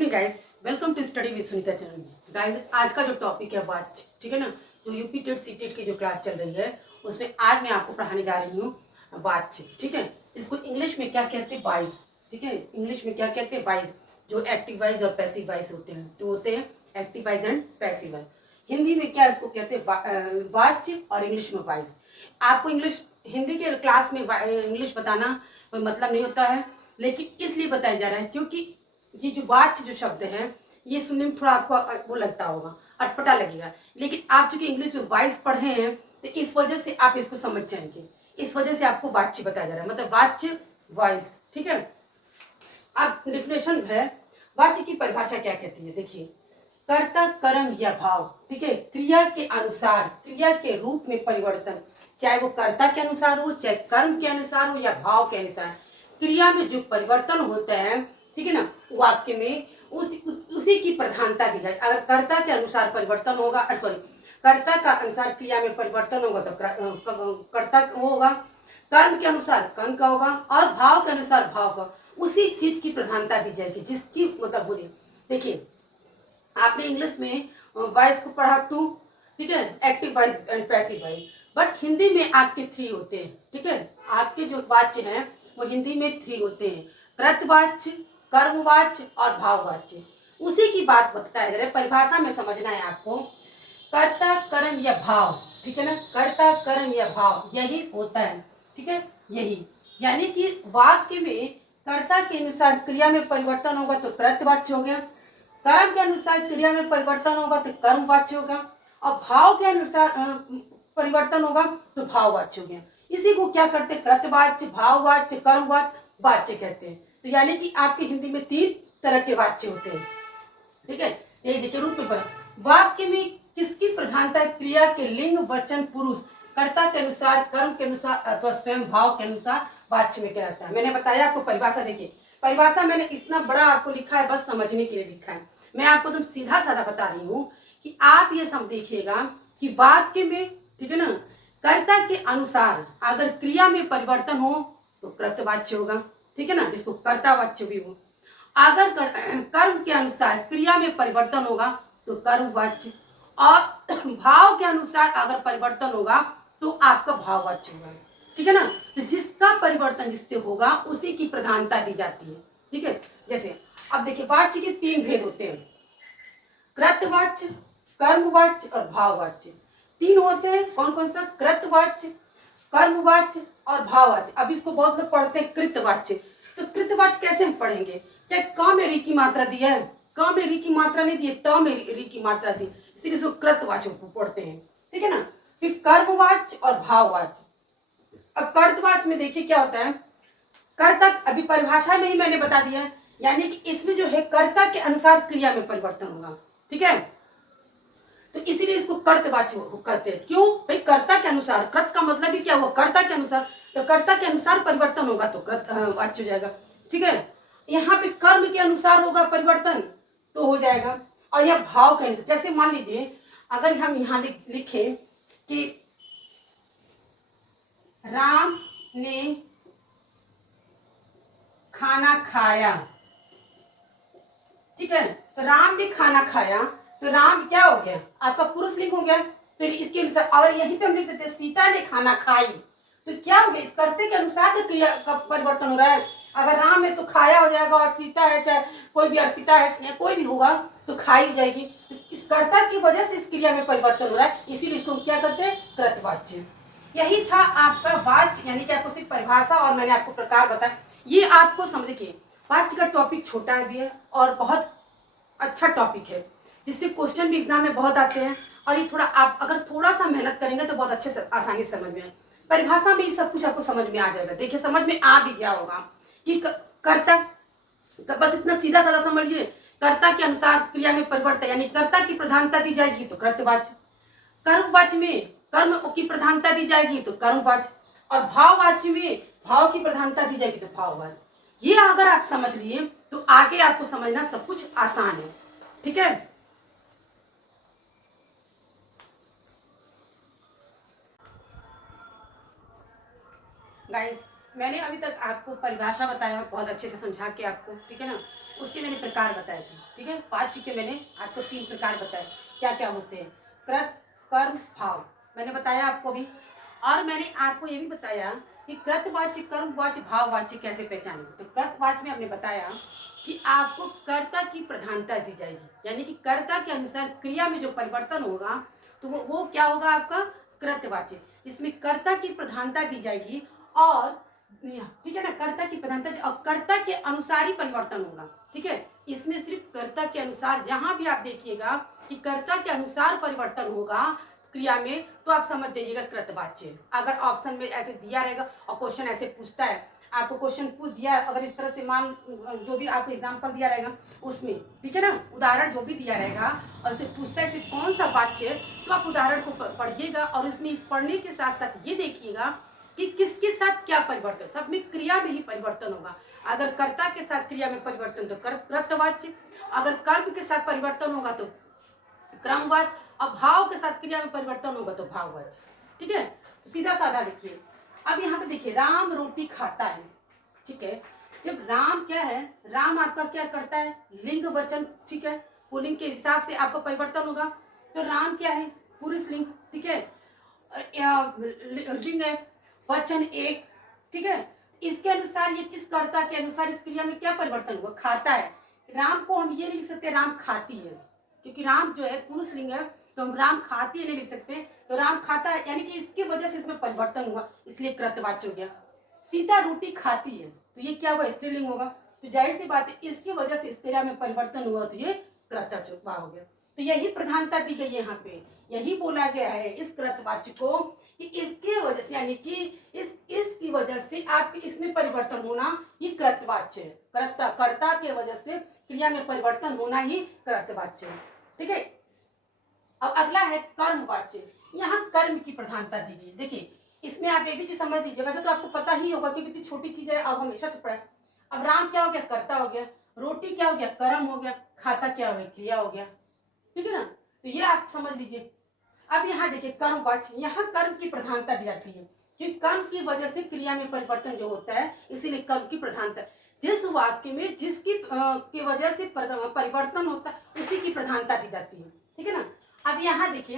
Evening guys, welcome to study with Sunita channel. Guys, आज का जो टॉपिक है वाच, ठीक है ना, जो यूपी टेट सी टेट की जो क्लास चल रही है उसमें आज मैं आपको पढ़ाने जा रही हूँ वाच। ठीक है, इसको इंग्लिश में क्या कहते हैं, वाइस। ठीक है, इंग्लिश में क्या कहते हैं, वाइस। जो एक्टिव वाइज और पैसिव वाइज होते हैं, तो होते हैं active voice and passive wise. Hindi में क्या इसको कहते हैं, वाच, और इंग्लिश में वाइस। आपको इंग्लिश हिंदी के क्लास में इंग्लिश बताना कोई मतलब नहीं होता है, लेकिन इसलिए बताया जा रहा है क्योंकि ये जो वाच जो शब्द है ये सुनने में थोड़ा आपको वो लगता होगा, अटपटा लगेगा, लेकिन आप चूंकि इंग्लिश में वाइस पढ़े हैं तो इस वजह से आप इसको समझ जाएंगे। इस वजह से आपको वाच्य बताया जा रहा है, मतलब वाच्य, वॉइस। ठीक है, अब डिफिनेशन है वाच्य की परिभाषा क्या कहती है। देखिए, कर्ता, कर्म या भाव, ठीक है, क्रिया के अनुसार, क्रिया के रूप में परिवर्तन, चाहे वो कर्ता के अनुसार हो, चाहे कर्म के अनुसार हो या भाव के अनुसार, क्रिया में जो परिवर्तन होता है, ठीक है ना, वाक्य में उसी की प्रधानता दी जाए। अगर कर्ता के अनुसार परिवर्तन होगा, सॉरी, कर्ता का अनुसार क्रिया में परिवर्तन होगा तो कर्ता होगा, कर्म के अनुसार कर्म का होगा, और भाव के अनुसार भाव का, उसी चीज की प्रधानता दी जाएगी जिसकी मतलब बोली। देखिए, आपने इंग्लिश में वॉइस को पढ़ा टू, ठीक है, active voice and passive voice, but Hindi में आपके 3 होते हैं। ठीक है, आपके जो वाच्य हैं वो हिंदी में 3 होते हैं, कृतवाच्य, कर्मवाच्य और भाववाच्य। उसी की बात बताया जा रहा है, परिभाषा में समझना है आपको। कर्ता, कर्म या भाव, ठीक है ना, कर्ता, कर्म या भाव, यही होता है। ठीक है, यही, यानी कि वाक्य में कर्ता के अनुसार क्रिया में परिवर्तन होगा तो कृतवाच्य हो गया, कर्म के अनुसार क्रिया में परिवर्तन होगा तो कर्मवाच्य होगा, और भाव के अनुसार परिवर्तन होगा तो भाववाच्य हो गया। इसी को क्या करते हैं, कृतवाच्य, भाववाच्य, कर्मवाच्य, वाच्य कहते हैं। तो यानी कि आपकी हिंदी में 3 तरह के वाच्य होते हैं। ठीक है, यही देखिए रूप में वाक्य में किसकी प्रधानता है, क्रिया के लिंग, वचन, पुरुष, कर्ता के अनुसार, कर्म के अनुसार अथवा स्वयं भाव के अनुसार वाच्य में क्या रहता है। मैंने बताया आपको परिभाषा। देखिए, परिभाषा मैंने इतना बड़ा आपको लिखा है, बस समझने के लिए लिखा है। मैं आपको सब सीधा साधा बता रही हूँ कि आप ये सब देखिएगा कि वाक्य में, ठीक है ना, कर्ता के अनुसार अगर क्रिया में परिवर्तन हो तो कृतवाच्य होगा, ठीक है ना, जिसको कर्तावाच्य भी हो। अगर कर्म के अनुसार क्रिया में परिवर्तन होगा तो कर्मवाच्य, और भाव के अनुसार अगर परिवर्तन होगा तो आपका भाववाच्य होगा। ठीक है ना, तो जिसका परिवर्तन जिससे होगा उसी की प्रधानता दी जाती है। ठीक है, जैसे अब देखिए, वाच्य के 3 भेद होते हैं, कृतवाच्य, कर्मवाच्य और भाववाच्य। 3 होते हैं, कौन कौन सा, कृतवाच्य, कर्मवाच्य और भाववाच्य। अब इसको बहुत लोग पढ़ते हैं कृतवाच्य, तो कृतवाच्य कैसे हम पढ़ेंगे, क्या क में री की मात्रा दी है, क में री की मात्रा नहीं दी है, त में री की मात्रा दी, इसलिए इसको कृतवाच्य पढ़ते हैं। ठीक है ना, फिर कर्मवाच्य और भाववाच्य। अब कर्तवाच्य में देखिए क्या होता है, कर्ता, अभी परिभाषा में ही मैंने बता दिया है, यानी कि इसमें जो है कर्ता के अनुसार क्रिया में परिवर्तन होगा। ठीक है, तो इसीलिए इसको कर्तवाच्य करते हैं। क्यों भाई, कर्ता के अनुसार, कृत का मतलब ही क्या हुआ, कर्ता के अनुसार, तो कर्ता के अनुसार परिवर्तन होगा तो कृतवाच्य हो जाएगा। ठीक है, यहाँ पे कर्म के अनुसार होगा परिवर्तन तो हो जाएगा, और यह भाव के अनुसार, जैसे मान लीजिए अगर हम यहाँ लिखे कि राम ने खाना खाया, ठीक है, तो राम ने खाना खाया, तो राम क्या हो गया, आपका पुरुष लिंग हो गया, तो इसके अनुसार। और यहीं पे हम लिख देते सीता ने खाना खाई, तो क्या हो गया, इस कर्ते के अनुसार तो क्रिया का परिवर्तन हो रहा है। अगर राम है तो खाया हो जाएगा, और सीता है, चाहे कोई भी अर्पिता है, कोई भी होगा तो खाई हो जाएगी। तो इस कर्ता की वजह से इस क्रिया में परिवर्तन हो रहा है, इसीलिए इसको क्या करते हैं, कृतवाच्य। यही था आपका वाच्य, यानी कि आपको सिर्फ परिभाषा और मैंने आपको प्रकार बताया। ये आपको समझ के वाच्य का टॉपिक छोटा भी है और बहुत अच्छा टॉपिक है, जिससे क्वेश्चन भी एग्जाम में बहुत आते हैं, और ये थोड़ा आप अगर थोड़ा सा मेहनत करेंगे तो बहुत अच्छे से आसानी से समझ में आए। परिभाषा में ये सब कुछ आपको समझ में आ जाएगा। देखिए, समझ में आ भी गया होगा कि कर्ता, बस इतना सीधा साधा समझिए, कर्ता के अनुसार क्रिया में परिवर्तन, यानी कर्ता की प्रधानता दी जाएगी तो कृतवाच्य, कर्मवाच्य में कर्म की प्रधानता दी जाएगी तो कर्मवाच्य, और भाववाच्य में भाव की प्रधानता दी जाएगी तो भाववाच्य। ये अगर आप समझ लिए तो आगे आपको समझना सब कुछ आसान है। ठीक है, गाइस, मैंने अभी तक आपको परिभाषा बताया बहुत अच्छे से समझा के आपको, ठीक है ना। उसके मैंने प्रकार बताए थे, ठीक है। वाच्य के मैंने आपको 3 प्रकार बताए क्या क्या होते हैं। कृत, कर्म, भाव मैंने बताया आपको भी। और मैंने आपको ये भी बताया कि कृतवाच्य, कर्मवाच्य, भाववाच्य कैसे पहचानेंगे। तो कृतवाच्य में हमने बताया कि आपको कर्ता की प्रधानता दी जाएगी, यानी कि कर्ता के अनुसार क्रिया में जो परिवर्तन होगा तो वो क्या होगा आपका कृतवाच्य। इसमें कर्ता की प्रधानता दी जाएगी और ठीक है ना, कर्ता की प्रधानता और कर्ता के अनुसार ही परिवर्तन होगा, ठीक है। इसमें सिर्फ कर्ता के अनुसार, जहां भी आप देखिएगा कि कर्ता के अनुसार परिवर्तन होगा क्रिया में, तो आप समझ जाइएगा कृतवाच्य। अगर ऑप्शन में ऐसे दिया रहेगा और क्वेश्चन ऐसे पूछता है, आपको क्वेश्चन पूछ दिया अगर इस तरह से, मान जो भी आपको एग्जाम्पल दिया रहेगा उसमें, ठीक है ना, उदाहरण जो भी दिया रहेगा और इसे पूछता है कि कौन सा वाच्य, तो आप उदाहरण को पढ़िएगा और इसमें पढ़ने के साथ साथ ये देखिएगा कि किसके साथ क्या परिवर्तन, सब में क्रिया में ही परिवर्तन होगा। अगर कर्ता के साथ क्रिया में परिवर्तन तो कृतवाच्य, अगर कर्म के साथ परिवर्तन होगा तो क्रमवाच्य, और भाव के साथ क्रिया में परिवर्तन होगा तो भाववाच्य, ठीक है। तो सीधा साधा देखिए, अब यहाँ पे देखिए राम रोटी खाता है, ठीक है। जब राम क्या है, राम आपका क्या करता है, लिंग वचन, ठीक है, पुल्लिंग के हिसाब से आपका परिवर्तन होगा। तो राम क्या है, पुरुष लिंग, ठीक है, लिंग है, वचन एक, ठीक है। इसके अनुसार ये किस कर्ता के अनुसार इस क्रिया में क्या परिवर्तन हुआ, खाता है। राम को हम ये नहीं लिख सकते राम खाती है, क्योंकि राम जो है पुरुष लिंग है, तो हम राम खाती है नहीं लिख सकते, तो राम खाता है, यानी कि इसकी वजह से इसमें परिवर्तन हुआ, इसलिए कृतवाच्य हो गया। सीता रोटी खाती है, तो ये क्या हुआ, स्त्रीलिंग होगा। तो जाहिर सी बात है इसकी वजह से इस क्रिया में परिवर्तन हुआ, तो ये कृतवाच्य हो गया। तो यही प्रधानता दी गई है यहाँ पे, यही बोला गया है इस कृतवाच्य को कि इसके वजह से, यानी कि इसकी वजह से आपके इसमें परिवर्तन होना ये कृतवाच्य है। कर्ता के वजह से क्रिया में परिवर्तन होना ही कृतवाच्य है, ठीक है। अब अगला है कर्मवाच्य। यहाँ कर्म की प्रधानता दी गई। देखिए इसमें आप ये भी चीज समझ लीजिए, वैसे तो आपको पता ही होगा कि कितनी छोटी चीज है, अब हमेशा से पढ़ा है। अब राम क्या हो गया, कर्ता हो गया, रोटी क्या हो गया, कर्म हो गया, खाता क्या हो गया, क्रिया हो गया, ठीक है ना। तो ये आप समझ लीजिए। अब यहाँ देखिए कर्मवाच्य, यहाँ कर्म की प्रधानता दी जाती है, क्योंकि कर्म की वजह से क्रिया में परिवर्तन जो होता है, इसीलिए कर्म की प्रधानता। जिस वाक्य में जिसकी की वजह से परिवर्तन होता है उसी की प्रधानता दी जाती है, ठीक है ना। अब यहाँ देखिए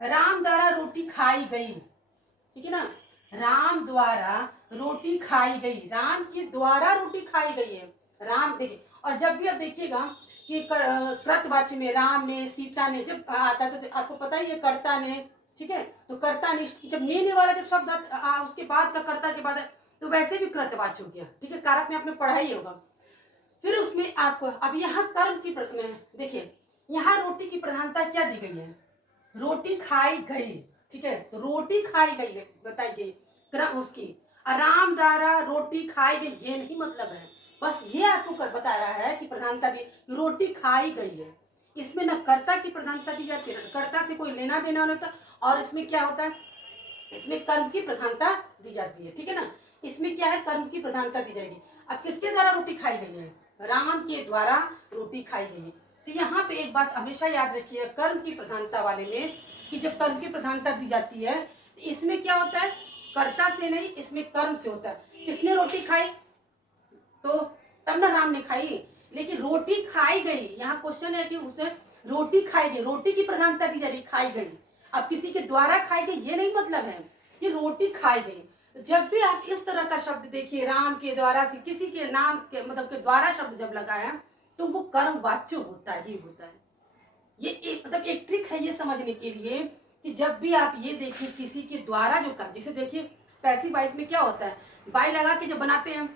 राम द्वारा रोटी खाई गई, ठीक है ना, राम द्वारा रोटी खाई गई, राम के द्वारा रोटी खाई गई है, राम देखिए। और जब भी आप देखिएगा कि कृतवाच्य में राम ने, सीता ने जब आता है तो आपको पता ही है कर्ता ने, ठीक है। तो कर्ता ने जब ने वाला जब शब्द उसके बाद का कर्ता के बाद तो वैसे भी कृतवाच्य हो गया, ठीक है। कारक में आपने पढ़ा ही होगा। फिर उसमें आपको अब यहाँ कर्म की देखिए यहाँ रोटी की प्रधानता क्या दी गई है, रोटी खाई गई, ठीक है। तो रोटी खाई गई है बताई गई क्रम उसकी, राम द्वारा रोटी खाई गई, ये नहीं मतलब है, बस ये आपको बता रहा है कि प्रधानता दी रोटी खाई गई है। इसमें न कर्ता की प्रधानता दी जाती है, कर्ता से कोई लेना देना नहीं होता, और इसमें क्या होता है, इसमें कर्म की प्रधानता दी जाती है, ठीक है ना। इसमें क्या है, कर्म की प्रधानता दी जाएगी। अब किसके द्वारा रोटी खाई गई है, राम के द्वारा रोटी खाई गई है। तो यहाँ पे एक बात हमेशा याद रखिए कर्म की प्रधानता वाले में, कि जब कर्म की प्रधानता दी जाती है तो इसमें क्या होता है, कर्ता से नहीं, इसमें कर्म से होता है। किसने रोटी खाई, तो तब ना राम ने खाई, लेकिन रोटी खाई गई, यहाँ क्वेश्चन है कि उसे रोटी खाई गई, रोटी की प्रधानता दी जा रही, खाई गई। अब किसी के द्वारा खाई गई ये नहीं मतलब है कि रोटी खाई गई। जब भी आप इस तरह का शब्द देखिए, राम के द्वारा से किसी के नाम के मतलब के द्वारा शब्द जब लगा है तो वो कर्म वाच्य होता ही होता है। ये एक मतलब एक ट्रिक है ये समझने के लिए कि जब भी आप ये देखिए किसी के द्वारा जो काम, जिसे देखिए पैसिव वॉइस में क्या होता है, बाई लगा के जब बनाते हैं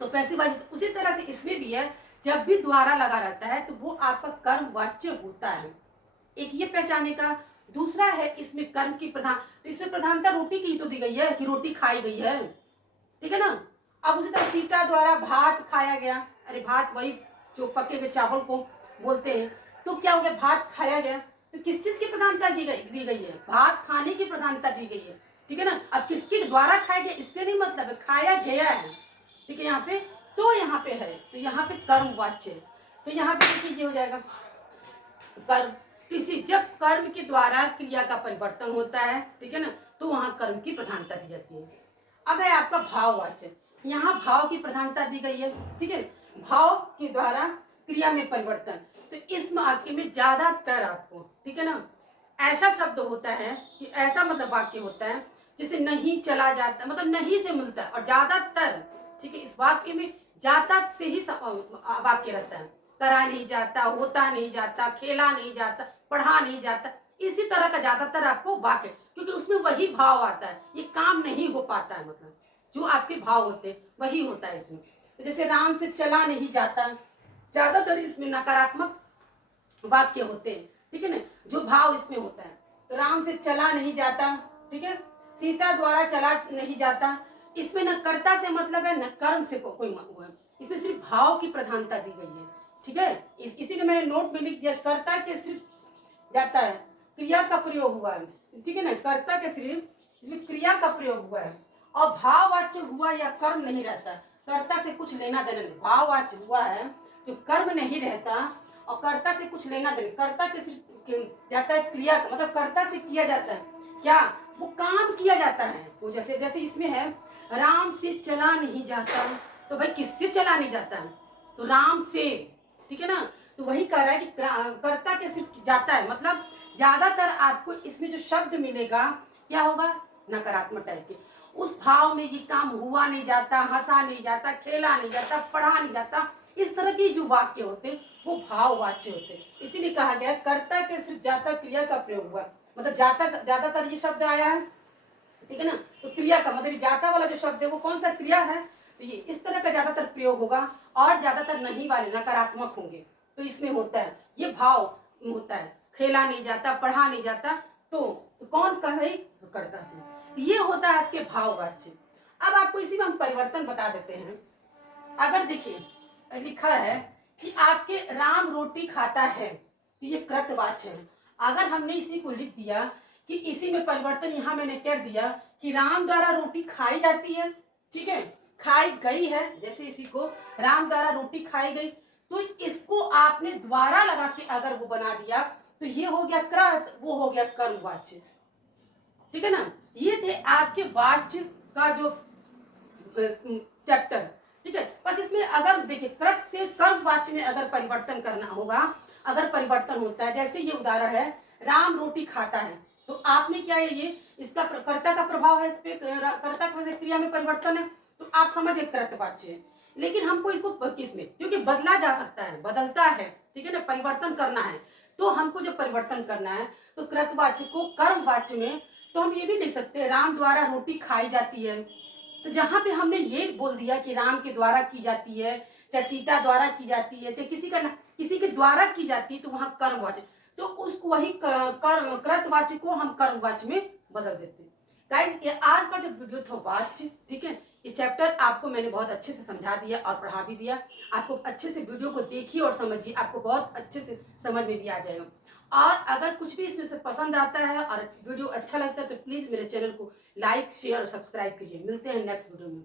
तो पैसिव वॉइस, उसी तरह से इसमें भी है, जब भी द्वारा लगा रहता है तो वो आपका कर्म वाच्य होता है। एक ये पहचाने का। दूसरा है इसमें कर्म की प्रधान, तो इसमें प्रधानता रोटी की तो दी गई है कि रोटी खाई गई है, ठीक है ना। अब उसी तरह सीता द्वारा भात खाया गया, अरे भात वही जो पके हुए चावल को बोलते हैं, तो क्या हो गया, भात खाया गया। तो किस चीज की प्रधानता दी गई है, भात खाने की प्रधानता दी गई है, ठीक है ना। अब किसके द्वारा खाया गया इससे नहीं मतलब है, खाया गया है, ठीक है। यहाँ पे तो यहाँ पे है, तो यहाँ पे कर्म वाच्य, तो यहाँ पे देखिए ये हो जाएगा कर्म। किसी जब कर्म के द्वारा क्रिया का परिवर्तन होता है, ठीक है ना, तो वहां कर्म की प्रधानता दी जाती है। अब है आपका भाववाच्य। यहाँ भाव की प्रधानता दी गई है, ठीक है, भाव के द्वारा क्रिया में परिवर्तन। तो इस वाक्य में ज्यादातर आपको, ठीक है ना, ऐसा शब्द होता है कि ऐसा मतलब वाक्य होता है जिसे नहीं चला जाता, मतलब नहीं से मिलता है, और ज्यादातर, ठीक है, इस वाक्य में जाता से ही वाक्य रहता है। करा नहीं जाता, होता नहीं जाता, खेला नहीं जाता, पढ़ा नहीं जाता, इसी तरह का ज्यादातर आपको वाक्य, क्योंकि उसमें वही भाव आता है, ये काम नहीं हो पाता है, मतलब जो आपके भाव होते हैं वही होता है इसमें। तो जैसे राम से चला नहीं जाता, ज्यादातर इसमें नकारात्मक वाक्य होते हैं, ठीक है ना, जो भाव इसमें होता है। तो राम से चला नहीं जाता, ठीक है, सीता द्वारा चला नहीं जाता, इसमें न कर्ता से मतलब है न कर्म से कोई हुआ है, इसमें सिर्फ भाव की प्रधानता दी गई है, ठीक है। इसीलिए मैंने नोट में लिख दिया, कर्ता के सिर्फ जाता है, क्रिया का प्रयोग हुआ है, ठीक है ना, कर्ता के सिर्फ इसमें क्रिया का प्रयोग हुआ है, और भाववाच्य हुआ या कर्म नहीं रहता, कर्ता से कुछ लेना देना नहीं, भाववाच्य हुआ है जो कर्म नहीं रहता और कर्ता से कुछ लेना देना, कर्ता के सिर्फ जाता है क्रिया का, मतलब कर्ता से किया जाता है क्या, वो काम किया जाता है। वो जैसे जैसे इसमें है राम से चला नहीं जाता, तो भाई किससे चला नहीं जाता है, तो राम से, ठीक है ना, तो वही कह रहा है कि कर्ता के सिर्फ जाता है, मतलब ज्यादातर आपको इसमें जो शब्द मिलेगा क्या होगा, नकारात्मक टाइप के, उस भाव में ये काम हुआ नहीं जाता, हंसा नहीं जाता, खेला नहीं जाता, पढ़ा नहीं जाता, इस तरह के जो वाक्य होते हैं वो भाववाच्य होते हैं। इसीलिए कहा गया कर्ता के सिर्फ जाता क्रिया का प्रयोग हुआ, मतलब जाता ज्यादातर ये शब्द आया है, ठीक है ना, तो क्रिया का मतलब जाता वाला जो शब्द है वो कौन सा क्रिया है, तो ये इस तरह का ज्यादातर प्रयोग होगा, और ज्यादातर नहीं वाले नकारात्मक होंगे, तो इसमें होता है ये भाव होता है, खेला नहीं जाता, पढ़ा नहीं जाता, तो कौन कहे, तो कर्ता से, ये होता है आपके भाववाच्य। अब आपको इसी में हम परिवर्तन बता देते हैं। अगर देखिए लिखा है कि आपके राम रोटी खाता है, तो ये कृतवाच्य है। अगर हमने इसी को लिख दिया कि इसी में परिवर्तन, यहाँ मैंने कर दिया कि राम द्वारा रोटी खाई जाती है, ठीक है, खाई गई है, जैसे इसी को राम द्वारा रोटी खाई गई, तो इसको आपने द्वारा लगा के अगर वो बना दिया तो ये हो गया कृत, वो हो गया कर्मवाच्य, ठीक है ना। ये थे आपके वाच्य का जो चैप्टर, ठीक है। बस इसमें अगर देखिए कृत से कर्मवाच्य में अगर परिवर्तन करना होगा, अगर परिवर्तन होता है, जैसे ये उदाहरण है राम रोटी खाता है, तो आपने क्या है, ये इसका कर्ता का प्रभाव है, इस पे कर्ता की वजह से क्रिया में परिवर्तन है, तो आप समझे कृतवाच्य है। लेकिन हमको इसको किसमें, क्योंकि बदला जा सकता है, बदलता है, ठीक है ना, परिवर्तन करना है, तो हमको जब परिवर्तन करना है तो कृतवाच्य को कर्मवाच्य में, तो हम ये भी लिख सकते हैं राम द्वारा रोटी खाई जाती है, तो जहां पे हमने ये बोल दिया कि राम के द्वारा की जाती है, चाहे सीता द्वारा की जाती है, चाहे किसी के द्वारा की जाती है, तो वहां कर्मवाच्य, तो उसको वही कृतवाच्य को हम कर्मवाच्य में बदल देते हैं। गाइस ये आज का जो वीडियो था वाच्य, ठीक है, ये चैप्टर आपको मैंने बहुत अच्छे से समझा दिया और पढ़ा भी दिया। आपको अच्छे से वीडियो को देखिए और समझिए, आपको बहुत अच्छे से समझ में भी आ जाएगा। और अगर कुछ भी इसमें से पसंद आता है और वीडियो अच्छा लगता है तो प्लीज मेरे चैनल को लाइक शेयर और सब्सक्राइब कीजिए। मिलते हैं नेक्स्ट वीडियो में।